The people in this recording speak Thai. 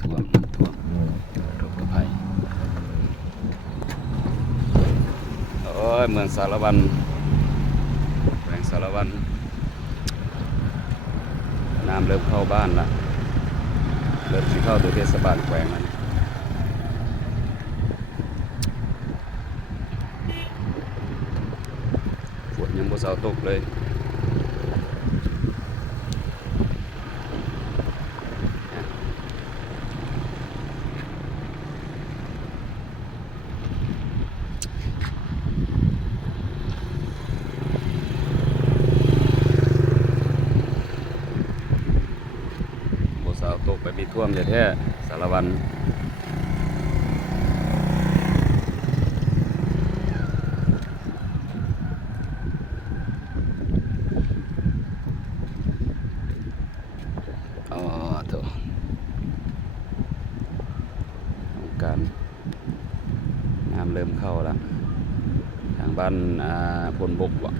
ท่วมรถกระไพโอ้ยเมืองสารวันแขวงสารวันน้ำเริ่มเข้าบ้านละเริ่มที่เข้าตัวเทศบาลแขวงแล้วฝนยังบ่เซาตกเลยบ่เซาตกไปมีท่วมแท้ๆสารวันอ๋อโถการน้ำเริ่มเข้าแล้วทางบ้านพลบกว่ะ